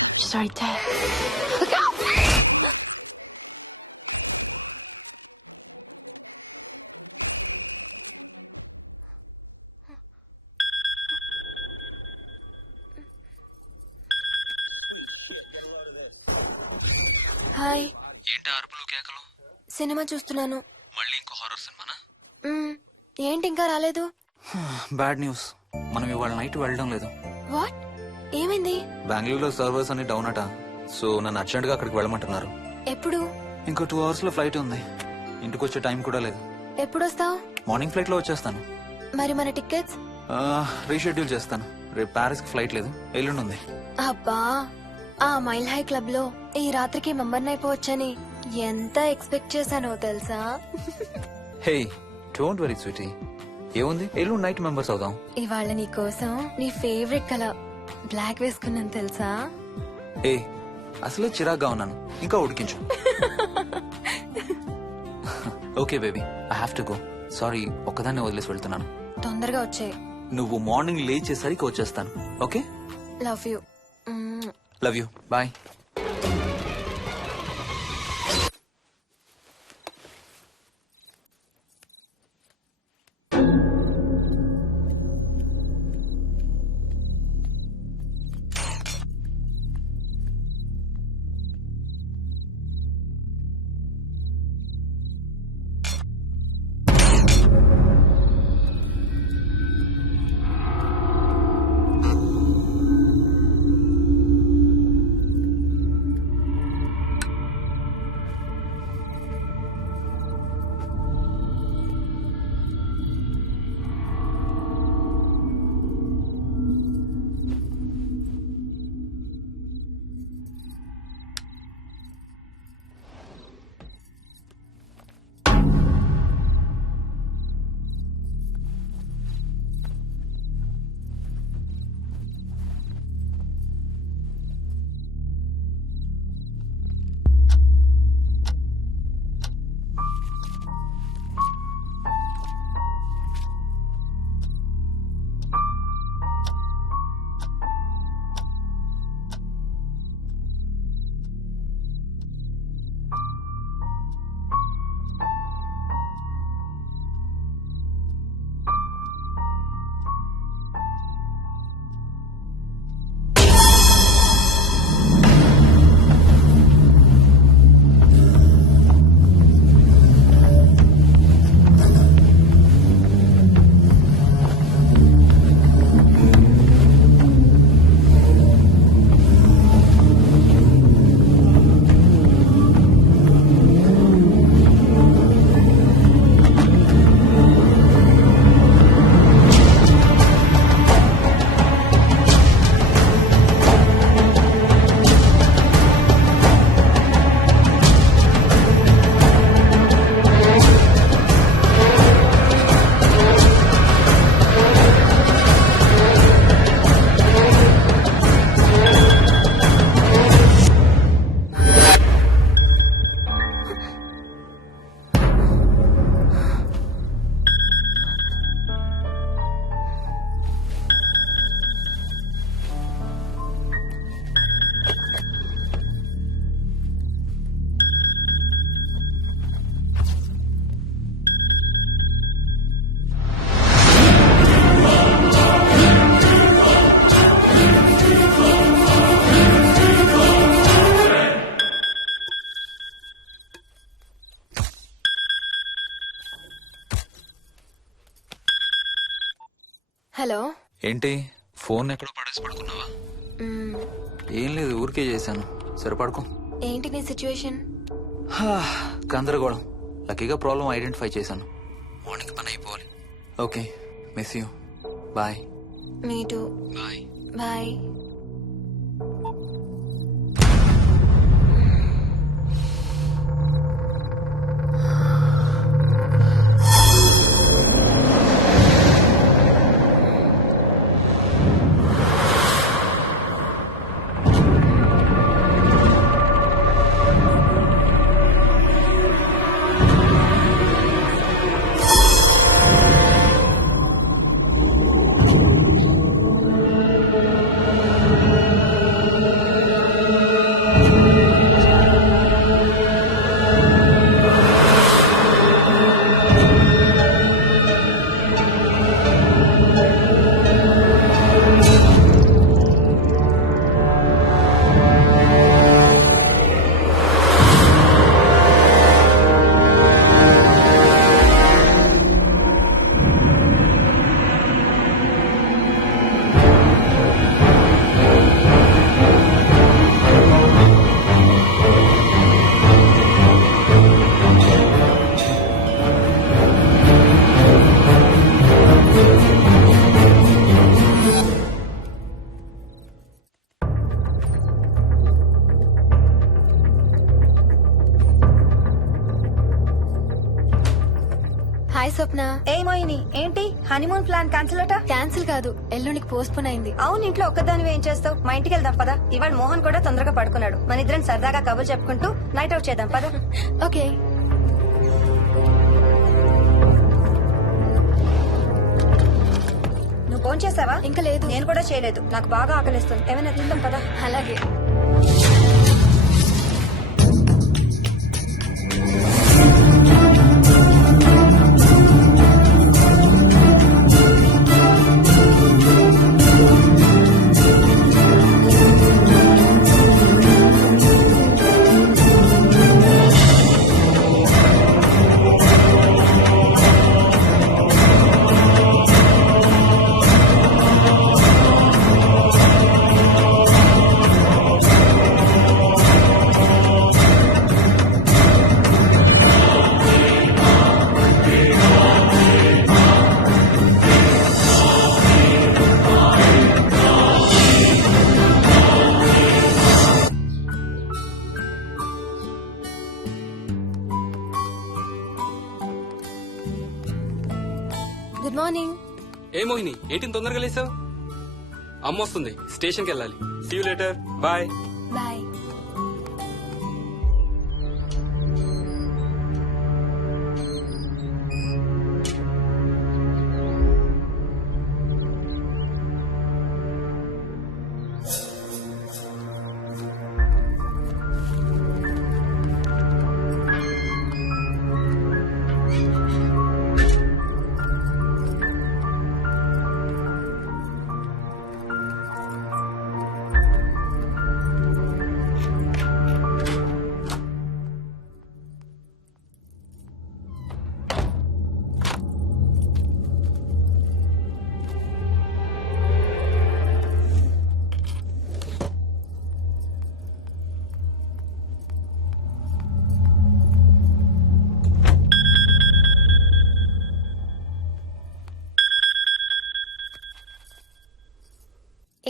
She's right there. Hi. ఏంటి అరుపులు కేకలు? సినిమా చూస్తున్నాను. మళ్ళీ ఇంకో హారర్ సినిమానా? ఏంటి ఇంకా రాలేదు? బ్యాడ్ న్యూస్, మనం ఇవాళ నైట్ వెళ్ళడం లేదు. వాట్? ఏమైంది? బెంగళూరులో సర్వర్స్ అన్ని డౌన్ అట. సో నన్ను అర్జెంట్ గా అక్కడికి వెళ్ళమంటున్నారు. ఎప్పుడు? ఇంకో 2 hours లో ఫ్లైట్ ఉంది. ఇంటికి వచ్చే టైం కూడా లేదు. ఎప్పుడు వస్తావు? మార్నింగ్ ఫ్లైట్ లో వచ్చేస్తాను. మరి మన టికెట్స్? రీషెడ్యూల్ చేస్తాను. రేపు ప్యారిస్ కి ఫ్లైట్ లేదు, ఎల్లుండి ఉంది. అబ్బా, ఆ మైల్ హై క్లబ్ లో ఈ రాత్రికి మెంబర్ అయిపోవచ్చని ఎంత ఎక్స్పెక్ట్ చేశానో తెలుసా? హే, డోంట్ వరీ స్వీటీ, ఏముంది, ఎల్లుండి నైట్ మెంబర్స్ అవుదాం. ఇవాళ నీ కోసం నీ ఫేవరెట్ కలర్ బ్లాక్ వేసుకున్నాను తెలుసా? ఏ, అసలే చిరాగ్గా ఉన్నాను, ఇంకా ఉడికించు. Okay baby, I have to go. Sorry, ఒక్కదాన్ని వదిలేసి వెళ్తున్నాను. తొందరగా వచ్చే. నువ్వు మార్నింగ్ లేచేసరికి వచ్చేస్తాను. Okay, love you. Love you, bye. Hello. ఏంటి, ఫోన్ ఎక్కడో పడేసి పడుకున్నావా? ఏం లేదు, ఊరికే చేశాను. సరే పడుకో. ఏంటి నీ సిచ్యువేషన్? గందరగోళం. లక్కీగా ప్రాబ్లం ఐడెంటిఫై చేశాను. మార్నింగ్ పని అయిపోవాలి. Okay, miss you, bye. Me too. Bye. Bye. Swapna. ఏ మోహిని, ఏంటి హనీమూన్ ప్లాన్ క్యాన్సిల్ అట? క్యాన్సిల్ కాదు, ఎల్లుండికి పోస్ట్ పోన్ అయింది. అవును, ఇంట్లో ఒక్కదానివే ఏం చేస్తావు? మా ఇంటికి వెళ్దాం పదా. ఇవాళ మోహన్ కూడా తొందరగా పడుకున్నాడు. మన ఇద్దరం సరదాగా కబుర్లు చెప్పుకుంటూ నైట్ అవుట్ చేద్దాం పదా. ఓకే. నువ్వు ఫోన్ చేసావా? ఇంకా లేదు. నేను కూడా చేయలేదు. నాకు బాగా ఆకలిస్తుంది. ఏమైనా తిందాం పదా. అలాగే. Good morning. ఏ మోహిని, ఏంటి తొందరగా లేసావు? అమ్మ వస్తుంది, స్టేషన్కి వెళ్ళాలి. See you later, bye. Bye.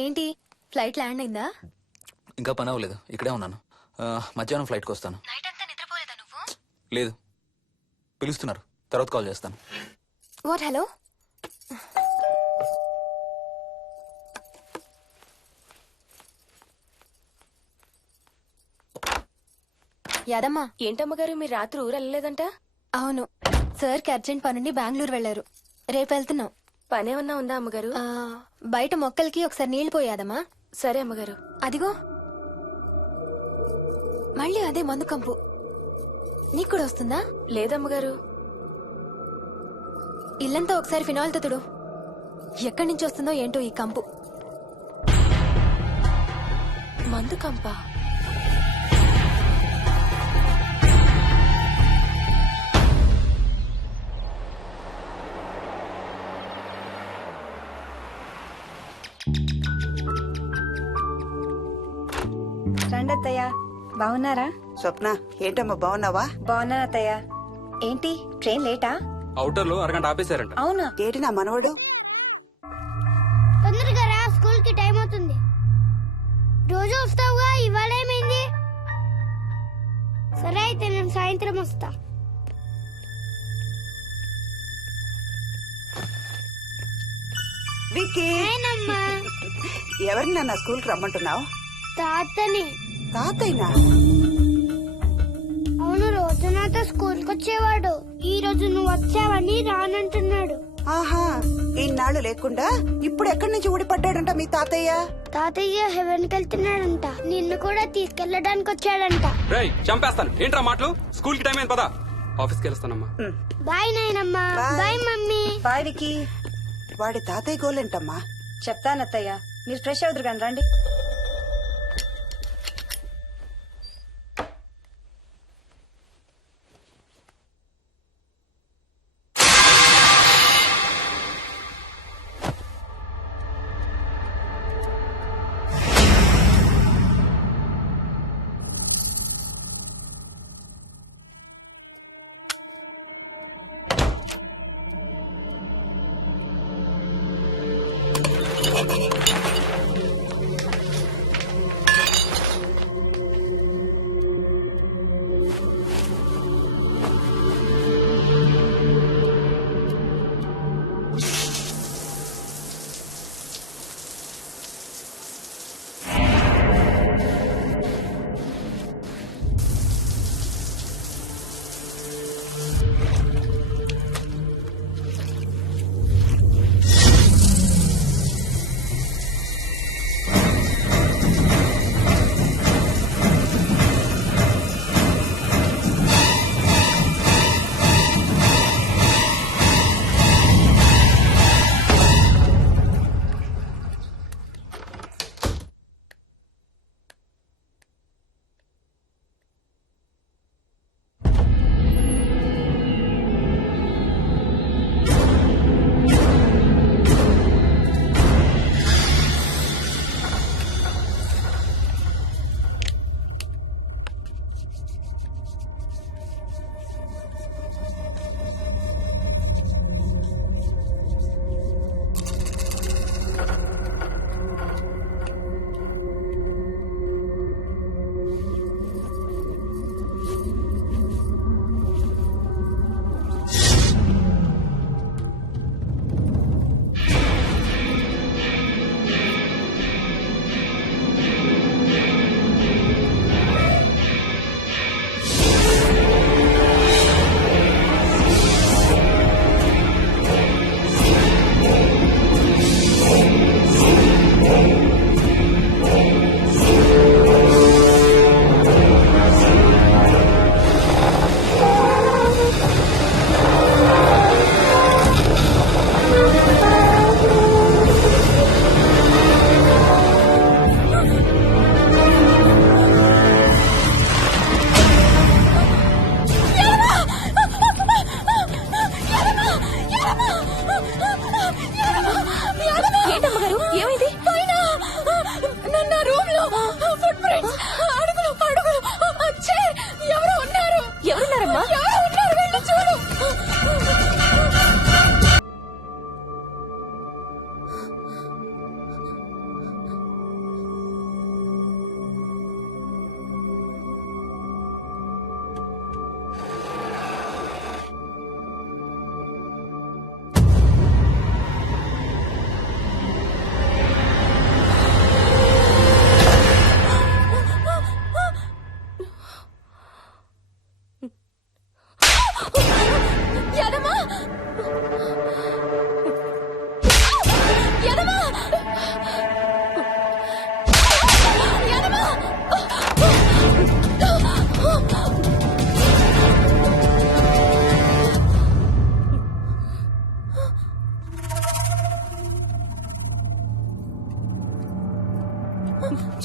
ఏంటి, ఫ్లైట్ ల్యాండ్ అయిందా? ఇంకా పని అవ్వలేదు, ఇక్కడే ఉన్నాను. మధ్యాహ్నం ఫ్లైట్కి వస్తాను. నైట్ అంతా నిద్రపోలేదా నువ్వు? లేదు, పిలుస్తున్నారు, తర్వాత కాల్ చేస్తాను. వాట్? హలో. యాదమ్మా. ఏంటమ్మగారు, మీరు రాత్రి ఊరు వెళ్ళలేదంట? అవును, సార్కి అర్జెంట్ పనుండి బెంగళూరు వెళ్లారు. రేపు వెళ్తున్నాం. పనేమన్నా ఉందా అమ్మగారు? బయట మొక్కలకి ఒకసారి నీళ్లు పోయాదమ్మా. సరే అమ్మగారు. అదిగో మళ్ళీ అదే మందు కంపు. నీకు కూడా వస్తుందా? లేదమ్మగారు. ఇల్లంతా ఒకసారి ఫినాయిల్ తో తుడు. ఎక్కడి నుంచి వస్తుందో ఏంటో ఈ కంపు. మందు కంపా? రండి అత్తయ్య. బాగున్నారా? స్వప్న, ఏంటమ్మా బాగున్నావా? బాగున్నాను అత్తయ్య. ఏంటి ట్రైన్ లేటా? అవుటర్ లో అరగంట ఆపేశారంట. అవునా? ఏంటి నా మనవడు? తొందరగా రా, స్కూల్ కి టైం అవుతుంది. రోజు వస్తావుగా, ఇవాళ ఏమైంది? సరే అయితే నేను సాయంత్రం వస్తా. విక్కీ, నేనమ్మా. ఎవరిని నా స్కూల్ కి రమ్మంటున్నావు? తాతని. తాతయ్యనా? అవును, రోజు నాతో స్కూల్ కి వచ్చేవాడు. ఈ రోజు నువ్వు వచ్చావని రానంటున్నాడు. ఆహా, ఇన్నాళ్ళు లేకుండా ఇప్పుడు ఎక్కడి నుంచి ఊడిపడ్డాడంట మీ తాతయ్య? తాతయ్య హెవెన్ కి వెళ్తున్నాడంట. నిన్ను కూడా తీసుకెళ్లడానికి వచ్చాడంట. రేయ్, చంపేస్తాను. ఏంట్రా మాటలు? స్కూల్ కి టైం అయింది, పదా. ఆఫీస్కి వెళ్తానమ్మా. బాయ్ నాయనమ్మా. Bye. Bye mummy. Bye Vicky. వాడి తాతయ్య గోలేంటమ్మా? చెప్తానత్తయ్య, మీరు ఫ్రెష్ అవుతురు కానీ రండి.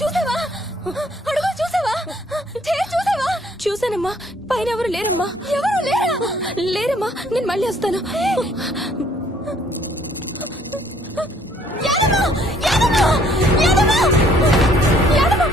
చూసావా అడుగు చూసావా చూసావా? చూసానమ్మా, పైన ఎవరు లేరమ్మా. ఎవరు లేరమ్మా. నేను మళ్ళీ వస్తాను. యాదమ్మ! యాదమ్మ! యాదమ్మ! యాదమ్మ!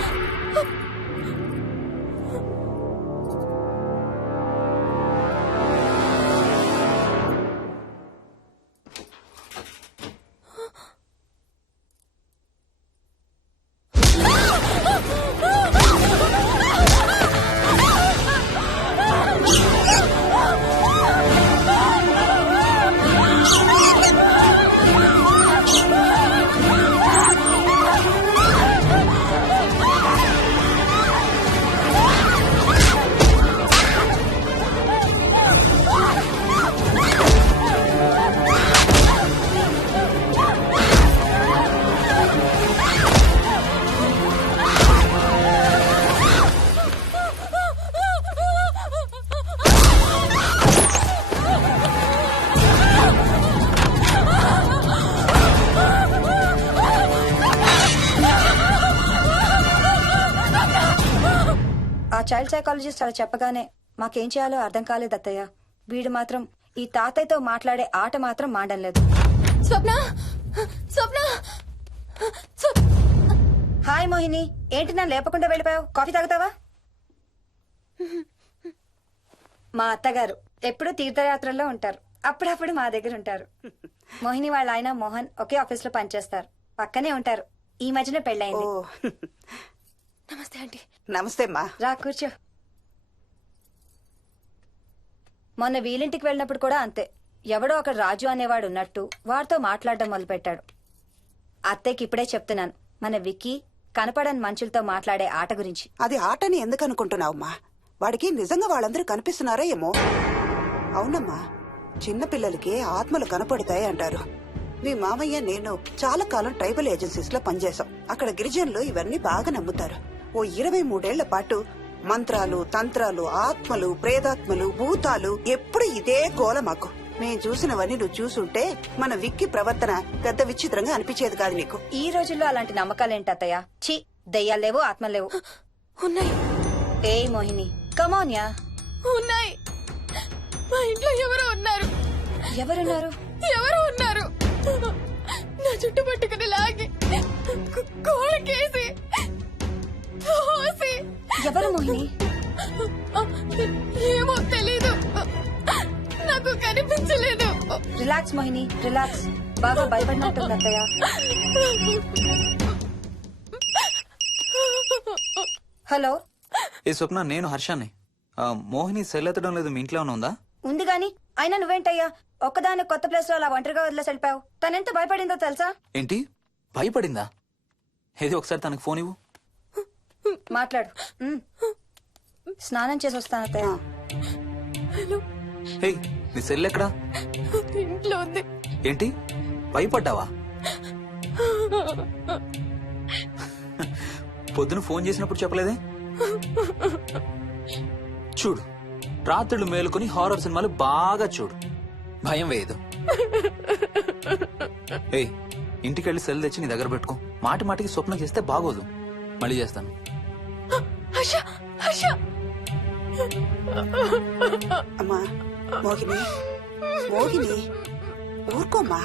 ఆ చైల్డ్ సైకాలజిస్ట్ అలా చెప్పగానే మాకేం చేయాలో అర్థం కాలేదు అత్తయ్య. వీడు మాత్రం ఈ తాతయ్యతో మాట్లాడే ఆట మాత్రం మాండం లేదు. స్వప్న స్వప్న హాయ్ మోహిని, ఏంటి నన్ను లేపకుండా వెళ్ళిపోయావు? కాఫీ తాగుతావా? మా అత్తగారు ఎప్పుడూ తీర్థయాత్రల్లో ఉంటారు, అప్పుడప్పుడు మా దగ్గర ఉంటారు. మోహిని వాళ్ళ ఆయన మోహన్ ఒకే ఆఫీస్ లో పనిచేస్తారు, పక్కనే ఉంటారు. ఈ మధ్యనే ఓ పెళ్ళయింది. నమస్తే ఆంటీ. నమస్తే అమ్మా. రా కూర్చో. మొన్న వీలింటికి వెళ్ళినప్పుడు కూడా అంతే. ఎవడో ఒక రాజు అనేవాడు ఉన్నట్టు వాడితో మాట్లాడడం మొదలుపెట్టాడు. అత్తయ్యకి ఇప్పుడే చెప్తున్నాను, మన విక్కీ కనపడని మనుషులతో మాట్లాడే ఆట గురించి. అది ఆటని ఎందుకు అనుకుంటున్నావమ్మా? వాడికి నిజంగా వాళ్ళందరూ కనిపిస్తున్నారా ఏమో. అవునమ్మా, చిన్నపిల్లలకి ఆత్మలు కనపడతాయి అంటారు. మీ మామయ్య నేను చాలా కాలం ట్రైబల్ ఏజెన్సీస్ లో పనిచేశాం. అక్కడ గిరిజనులు ఇవన్నీ బాగా నమ్ముతారు. ఓ 23 ఏళ్ల పాటు మంత్రాలు, తంత్రాలు, ఆత్మలు, ప్రేతాత్మలు, భూతాలు, ఎప్పుడు ఇదే గోల మాకు. మేం చూసినవన్నీ నువ్వు చూసుంటే మన విక్కి ప్రవర్తన పెద్ద విచిత్రంగా అనిపించేది కాదు నీకు. ఈ రోజుల్లో అలాంటి నమ్మకాలేంటి అత్తయ్య? ఛీ, దెయ్యాలు లేవు, ఆత్మలు లేవు. ఉన్నాయి ఏ మోహిని, కమాన్యా. ఉన్నాయి. మా ఇంట్లో ఎవరో ఉన్నారు. ఎవరున్నారు? ఎవరో ఉన్నారు. నా చుట్టు పట్టుకుని లాగి కోళ్ళకేసి తోసి. ఎవరు మోహిని? ఏమో తెలీదు, నాకు కనిపించలేదు. Relax Mohini, relax. బాగా భయపడినట్టుంది అత్తయ్య. హలో. ఏ స్వప్న, నేను హర్షాన్ని. మోహిని సెల్ ఎత్తడం లేదు, మీ ఇంట్లో ఏమైనా ఉందా? ఉంది గాని, అయినా నువ్వేంటయ్యా ఒక్కదాని కొత్త ప్లేస్ లో అలా ఒంటరిగా వదిలేసి వెళ్ళిపోయావు? తనెంత భయపడిందో తెలుసా? ఏంటి, భయపడిందా? ఏది ఒకసారి తనకు ఫోన్ ఇవ్వు. మాట్లాడు. స్నానం చేసి వస్తాను అత్తయ్య. హే, నీ సెల్ ఎక్కడా? ఇంట్లో ఉంది. ఏంటి, భయపడ్డావా? పొద్దున ఫోన్ చేసినప్పుడు చెప్పలేదే? చూడు, రాత్రులు మేలుకొని హారర్ సినిమాలు బాగా చూడు, భయం వేయదు. ఏయ్, ఇంటికెళ్ళి సెల్ తెచ్చి నీ దగ్గర పెట్టుకో. మాటి మాటికి స్వప్నం చేస్తే బాగోదు. మళ్ళీ చేస్తాను. హర్ష, హర్ష. అమ్మా మోహిని, మోహిని ఊరుకోమ్మా.